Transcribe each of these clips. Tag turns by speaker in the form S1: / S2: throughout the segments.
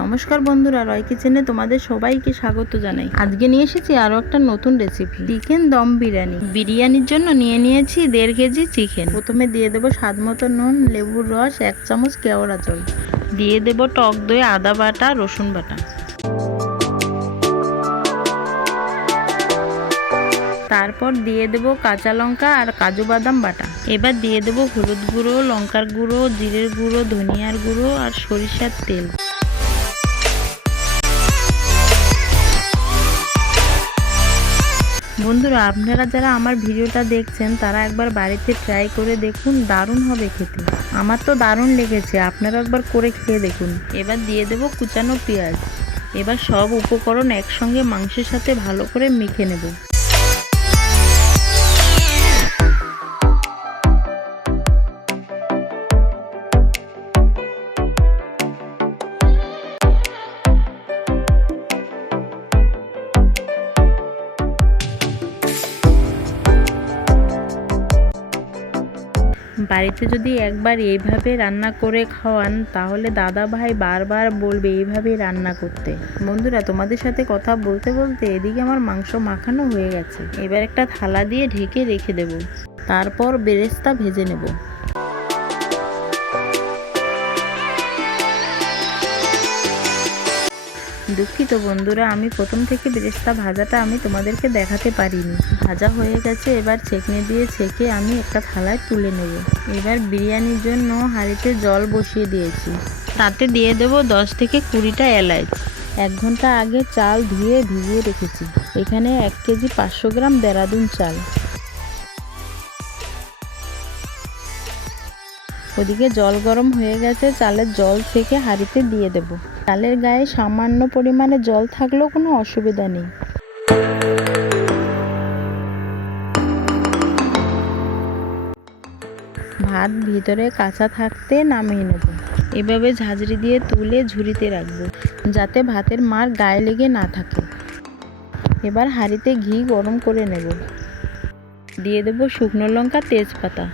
S1: নমস্কার বন্ধুরা, রয় কিচেনে তোমাদের সবাইকে স্বাগত জানাই। আজকে নিয়ে এসেছি আরও একটা নতুন রেসিপি চিকেন দম বিরিয়ানি। বিরিয়ানির জন্য নিয়ে নিয়েছি দেড় কেজি চিকেন প্রথমে দিয়ে দেবো স্বাদ মতো নুন, লেবুর রস, এক চামচ কেওড়া জল। দিয়ে দেবো টক দই, আদা বাটা, রসুন বাটা। তারপর দিয়ে দেবো কাঁচা লঙ্কা আর কাজু বাদাম বাটা। এবার দিয়ে দেবো হলুদ গুঁড়ো, লঙ্কার গুঁড়ো, জিরের গুঁড়ো, ধনিয়ার গুঁড়ো আর সরিষার তেল। বন্ধুরা, আপনারা যারা আমার ভিডিওটা দেখছেন, তারা একবার বাড়িতে ট্রাই করে দেখুন, দারুণ হবে খেতে। আমার তো দারুণ লেগেছে, আপনারা একবার করে খেয়ে দেখুন। এবার দিয়ে দেব কুচানো পেঁয়াজ। এবার সব উপকরণ একসঙ্গে মাংসের সাথে ভালো করে মেখে নেব। বাড়িতে যদি একবার এইভাবে রান্না করে খাওয়ান, তাহলে দাদা ভাই বারবার বলবে এইভাবেই রান্না করতে। বন্ধুরা, তোমাদের সাথে কথা বলতে বলতে এদিকে আমার মাংস মাখানো হয়ে গেছে। এবার একটা থালা দিয়ে ঢেকে রেখে দেব। তারপর বেরেস্তা ভেজে নেব। দুঃখিত বন্ধুরা, আমি প্রথম থেকে বেরেস্তা ভাজাটা আমি তোমাদেরকে দেখাতে পারিনি। ভাজা হয়ে গেছে, এবার ছেঁকনে দিয়ে ছেঁকে আমি একটা থালায় তুলে নেব। এবার বিরিয়ানির জন্য হাঁড়িতে জল বসিয়ে দিয়েছি। তাতে দিয়ে দেবো দশ থেকে কুড়িটা এলাচ। এক ঘণ্টা আগে চাল ধুয়ে ভিজিয়ে রেখেছি। এখানে এক কেজি পাঁচশো গ্রাম দেরাদুন চাল। ওদিকে জল গরম হয়ে গেছে, চালের জল থেকে হাঁড়িতে দিয়ে দেব। চালের গায়ে সামান্য পরিমাণে জল থাকলেও কোনো অসুবিধা নেই। ভাত ভিতরে কাঁচা থাকতে নামিয়ে নেব। এভাবে ঝাঁঝরি দিয়ে তুলে ঝুড়িতে রাখব, যাতে ভাতের মার গায়ে লেগে না থাকে। এবার হাঁড়িতে ঘি গরম করে নেব। দিয়ে দেবো শুকনো লঙ্কা তেজপাতা।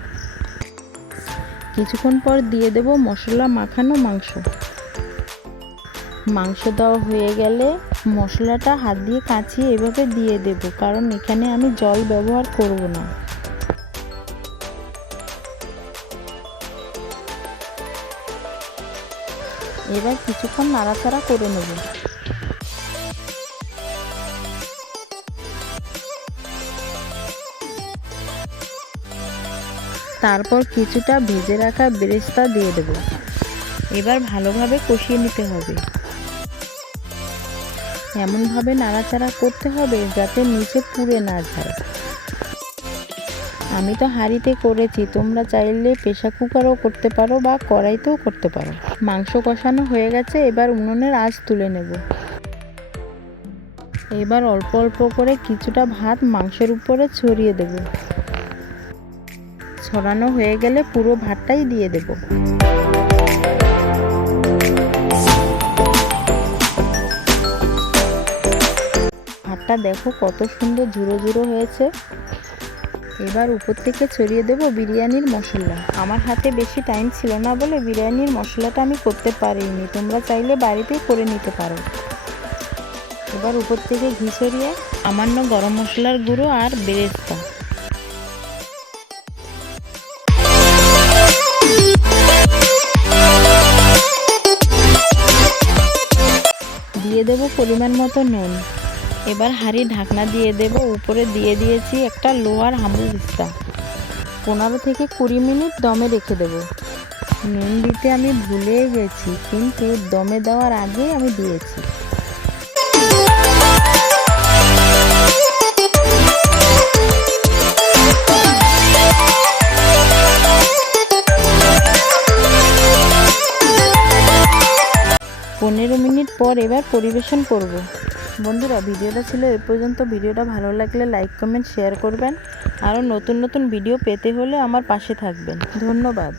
S1: কিছুক্ষণ পর দিয়ে দেব মশলা, মাখানো মাংস। মাংস দেওয়া হয়ে গেলে মশলাটা হাত দিয়ে কাঁচিয়ে এভাবে দিয়ে দেব, কারণ এখানে আমি জল ব্যবহার করব না। এবার কিছুক্ষণ নাড়াচাড়া করে নেব। তারপর কিছুটা ভেজে রাখা বেরেস্তা দিয়ে দেব। এবার ভালোভাবে কষিয়ে নিতে হবে। এমনভাবে নাড়াচাড়া করতে হবে যাতে নিচে পুড়ে না যায়। আমি তো হাঁড়িতে করেছি, তোমরা চাইলে প্রেশার কুকারও করতে পারো বা কড়াইতেও করতে পারো। মাংস কষানো হয়ে গেছে, এবার উনুনের আঁচ তুলে নেব। এবার অল্প অল্প করে কিছুটা ভাত মাংসের উপরে ছড়িয়ে দেব। ছড়ানো হয়ে গেলে পুরো ভাতটাই দিয়ে দেব। ভাতটা দেখো কত সুন্দর ঝুড়ো ঝুড়ো হয়েছে। এবার উপর থেকে ছড়িয়ে দেব বিরিয়ানির মশলা। আমার হাতে বেশি টাইম ছিল না বলে বিরিয়ানির মশলাটা আমি করতে পারিনি। তোমরা চাইলে বাড়িতেই করে নিতে পারো। এবার উপর থেকে ঘি ছড়িয়ে সামান্য গরম মশলার গুঁড়ো আর বেরেস্তা। দিয়ে দেব পরিমাণ মতো নুন। এবার হাঁড়ি ঢাকনা দিয়ে দেব, উপরে দিয়ে দিয়েছি একটা লোয়ার হামুল ভিস্তা পনেরো থেকে কুড়ি মিনিট দমে রেখে দেব। নুন দিতে আমি ভুলে গেছি, কিন্তু দমে দেওয়ার আগে আমি দিয়েছি। পনেরো মিনিট পর এবার পরিবেশন করব। বন্ধুরা, ভিডিওটা ছিল এ পর্যন্ত। ভিডিওটা ভালো লাগলে লাইক, কমেন্ট, শেয়ার করবেন। আরও নতুন নতুন ভিডিও পেতে হলে আমার পাশে থাকবেন। ধন্যবাদ।